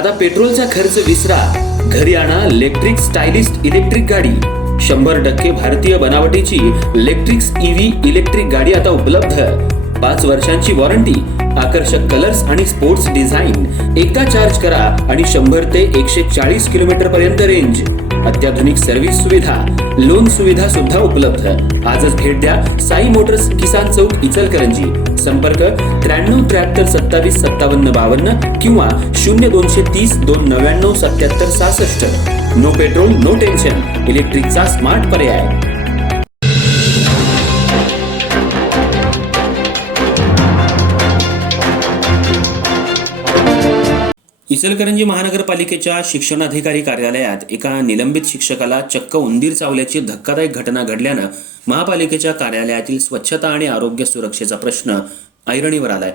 आता पेट्रोलचा खर्च विसरा, घरी आणा इलेक्ट्रिक स्टायलिस्ट इलेक्ट्रिक गाडी. 100% भारतीय बनावटीची इलेक्ट्रिक्स ईव्ही इलेक्ट्रिक गाडी आता उपलब्ध. 5 वर्षांची वॉरंटी, आकर्षक कलर्स आणि स्पोर्ट्स डिझाईन. एकदा चार्ज करा आणि 100 ते 140 किलोमीटर पर्यंत रेंज. अत्याधुनिक सर्व्हिस सुविधा, लोन सुविधा सुद्धा उपलब्ध. आजच भेट द्या साई मोटर्स, किसान चौक, इचलकरंजी. संपर्क 93 73 27 57 52 किंवा 0230 299 77 66. नो पेट्रोल नो टेन्शन, इलेक्ट्रिकचा स्मार्ट पर्याय. इचलकरंजी महानगरपालिकेच्या शिक्षणाधिकारी कार्यालयात एका निलंबित शिक्षकाला चक्क उंदीर चावल्याची धक्कादायक घटना घडल्यानं महापालिकेच्या कार्यालयातील स्वच्छता आणि आरोग्य सुरक्षेचा प्रश्न ऐरणीवर आलाय.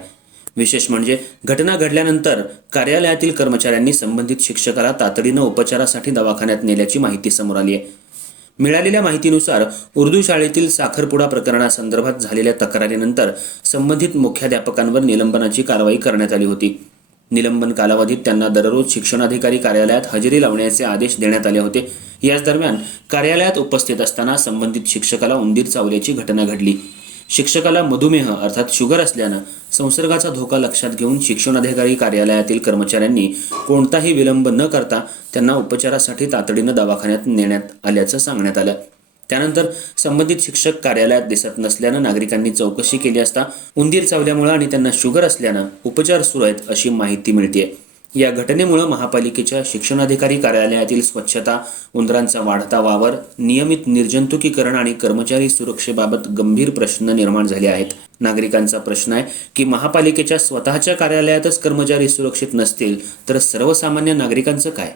विशेष म्हणजे घटना घडल्यानंतर कार्यालयातील कर्मचाऱ्यांनी संबंधित शिक्षकाला तातडीनं उपचारासाठी दवाखान्यात नेल्याची माहिती समोर आली आहे. मिळालेल्या माहितीनुसार उर्दू शाळेतील साखरपुडा प्रकरणासंदर्भात झालेल्या तक्रारीनंतर संबंधित मुख्याध्यापकांवर निलंबनाची कारवाई करण्यात आली होती. निलंबन कालावधीत त्यांना दररोज शिक्षणाधिकारी कार्यालयात हजेरी लावण्याचे आदेश देण्यात आले होते. याच दरम्यान कार्यालयात उपस्थित असताना संबंधित शिक्षकाला उंदीर चावल्याची घटना घडली. शिक्षकाला मधुमेह अर्थात शुगर असल्यानं संसर्गाचा धोका लक्षात घेऊन शिक्षणाधिकारी कार्यालयातील कर्मचाऱ्यांनी कोणताही विलंब न करता त्यांना उपचारासाठी तातडीनं दवाखान्यात नेण्यात आल्याचं सांगण्यात आलं. त्यानंतर संबंधित शिक्षक कार्यालयात दिसत नसल्यानं नागरिकांनी चौकशी केली असता उंदीर चावल्यामुळे आणि त्यांना शुगर असल्यानं उपचार सुरू आहेत अशी माहिती मिळते. या घटनेमुळे महापालिकेच्या शिक्षणाधिकारी कार्यालयातील स्वच्छता, उंदरांचा वाढता वावर, नियमित निर्जंतुकीकरण आणि कर्मचारी सुरक्षेबाबत गंभीर प्रश्न निर्माण झाले आहेत. नागरिकांचा प्रश्न आहे की महापालिकेच्या स्वतःच्या कार्यालयातच कर्मचारी सुरक्षित नसतील तर सर्वसामान्य नागरिकांचं काय?